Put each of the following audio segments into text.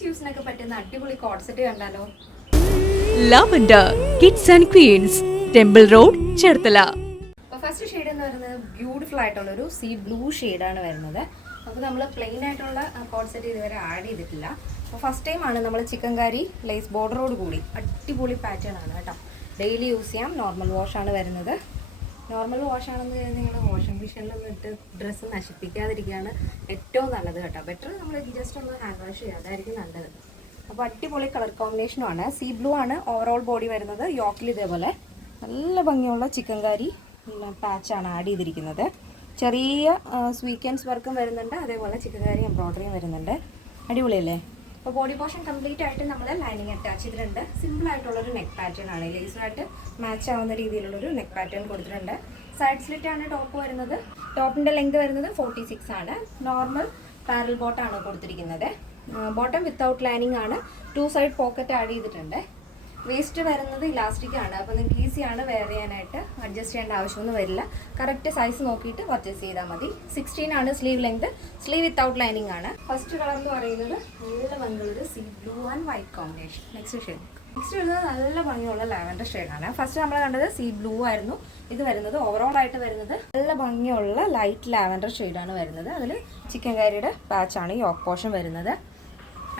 Office യൂസിനൊക്കെ പറ്റുന്ന അടിപൊളി കോഡ് സെറ്റ് കണ്ടാലോ. Lavender kids and queens, temple road, Cherthala. അപ്പോൾ ഫസ്റ്റ് ഷെയ്ഡ് എന്ന് പറയുന്നത് ബ്യൂട്ടിഫുൾ ആയിട്ടുള്ളൊരു സീ ബ്ലൂ ഷെയ്ഡാണ് വരുന്നത്. അപ്പോൾ നമ്മൾ പ്ലെയിൻ ആയിട്ടുള്ള കോഡ് സെറ്റ് ഇതുവരെ ആഡ് ചെയ്തിട്ടില്ല. അപ്പോൾ ഫസ്റ്റ് ടൈമാണ് നമ്മൾ ചിക്കൻ കറി ലേസ് ബോർഡറോട് കൂടി അടിപൊളി പാറ്റേൺ ആണ് കേട്ടോ. ഡെയിലി യൂസ് ചെയ്യാം. നോർമൽ വാഷാണ് വരുന്നത്. നോർമൽ വാഷാണെന്ന് കഴിഞ്ഞാൽ നിങ്ങൾ വാഷിംഗ് മെഷീനിലൊന്നും ഇട്ട് ഡ്രസ്സ് നശിപ്പിക്കാതിരിക്കുകയാണ് ഏറ്റവും നല്ലത് കേട്ടോ. ബെറ്റർ നമ്മൾ ജസ്റ്റ് ഒന്ന് ഹാൻഡ് വാഷ് ചെയ്യുക, അതായിരിക്കും നല്ലത്. അപ്പോൾ അടിപൊളി കളർ കോമ്പിനേഷനുമാണ്. സീ ബ്ലൂ ആണ് ഓവറോൾ ബോഡി വരുന്നത്. യോക്കിൽ ഇതേപോലെ നല്ല ഭംഗിയുള്ള ചിക്കൻ കറി പാച്ചാണ് ആഡ് ചെയ്തിരിക്കുന്നത്. ചെറിയ സ്വീക്കൻസ് വർക്കും വരുന്നുണ്ട്, അതേപോലെ ചിക്കൻ കറി എംബ്രോയ്ഡറിയും വരുന്നുണ്ട്. അടിപൊളിയല്ലേ? അപ്പോൾ ബോഡി പോർഷൻ കംപ്ലീറ്റ് ആയിട്ട് നമ്മൾ ലൈനിങ് അറ്റാച്ച് ചെയ്തിട്ടുണ്ട്. സിമ്പിളായിട്ടുള്ളൊരു നെക്ക് പാറ്റേൺ ആണ്. ലേസുമായിട്ട് മാച്ച് ആവുന്ന രീതിയിലുള്ളൊരു നെക്ക് പാറ്റേൺ കൊടുത്തിട്ടുണ്ട്. സൈഡ് സ്ലിറ്റ് ആണ് ടോപ്പ് വരുന്നത്. ടോപ്പിൻ്റെ ലെങ്ത് വരുന്നത് 46 ആണ്. നോർമൽ പാരൽ ബോട്ടാണ് കൊടുത്തിരിക്കുന്നത്. ബോട്ടം വിത്തൗട്ട് ലൈനിങ് ആണ്. 2 സൈഡ് പോക്കറ്റ് ആഡ് ചെയ്തിട്ടുണ്ട്. വേസ്റ്റ് വരുന്നത് ഇലാസ്റ്റിക് ആണ്. അപ്പോൾ നിങ്ങൾക്ക് ഈസിയാണ് വെയർ ചെയ്യാനായിട്ട്. അഡ്ജസ്റ്റ് ചെയ്യേണ്ട ആവശ്യമൊന്നും വരില്ല. കറക്റ്റ് സൈസ് നോക്കിയിട്ട് പർച്ചേസ് ചെയ്താൽ മതി. 16 ആണ് sleeve length. Sleeve without lining ആണ്. ഫസ്റ്റ് കളർ എന്ന് പറയുന്നത് നല്ല ഭംഗിയുള്ളൊരു sea blue and white combination. Next വരുന്നത് നല്ല ഭംഗിയുള്ള ലാവൻഡർ ഷെയ്ഡാണ്. ഫസ്റ്റ് നമ്മൾ കണ്ടത് സീ ബ്ലൂ ആയിരുന്നു. ഇത് വരുന്നത് ഓവറോൾ ആയിട്ട് വരുന്നത് നല്ല ഭംഗിയുള്ള ലൈറ്റ് ലാവൻഡർ ഷെയ്ഡാണ് വരുന്നത്. അതിൽ ചിക്കൻ കറിയുടെ പാച്ചാണ് യോക്ക് പോർഷൻ വരുന്നത്.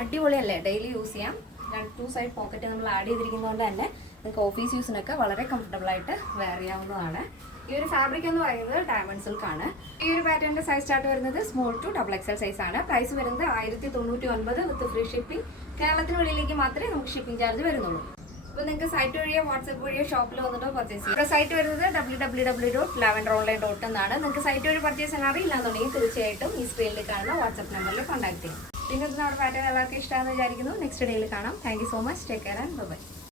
അടിപൊളിയല്ലേ? ഡെയിലി യൂസ് ചെയ്യാം. 2 സൈഡ് പോക്കറ്റ് നമ്മൾ ആഡ് ചെയ്തിരിക്കുന്നതുകൊണ്ട് തന്നെ നിങ്ങൾക്ക് ഓഫീസ് യൂസിനൊക്കെ വളരെ കംഫർട്ടബിൾ ആയിട്ട് വെയർ ചെയ്യാവുന്നതാണ്. ഈ ഒരു ഫാബ്രിക് എന്ന് പറയുന്നത് ഡയമണ്ട് സിൽക്ക് ആണ്. ഈ ഒരു പാറ്റേണിന്റെ സൈസ് സ്റ്റാർട്ട് വരുന്നത് സ്മോൾ ടു XXL സൈസ് ആണ്. പ്രൈസ് വരുന്നത് 1099 വിത്ത് ഫ്രീ ഷിപ്പിംഗ്. കേരളത്തിന് വെളിയിലേക്ക് മാത്രമേ നമുക്ക് ഷിപ്പിംഗ് ചാർജ് വരുന്നുള്ളൂ. അപ്പോൾ നിങ്ങൾക്ക് സൈറ്റ് വഴിയോ വാട്സ്ആപ്പ് വഴിയോ ഷോപ്പിൽ വന്നിട്ടോ പർച്ചേസ് ചെയ്യാം. സൈറ്റ് വരുന്നത് www.lavenderonline.in എന്നാണ്. നിങ്ങൾക്ക് സൈറ്റ് വഴി പർച്ചേസ് ചെയ്യാൻ അറിയില്ലാന്നുണ്ടെങ്കിൽ തീർച്ചയായിട്ടും ഈ സ്ക്രീനിൽ കാണുന്ന വാട്സ്ആപ്പ് നമ്പറിൽ കോൺടാക്ട് ചെയ്യും. പിന്നെ നമ്മുടെ പാറ്റേൺ എല്ലാവർക്കും ഇഷ്ടമാണെന്ന് വിചാരിക്കുന്നു. നെക്സ്റ്റ് ഡേയിൽ കാണാം. Thank you so much. Take care and by.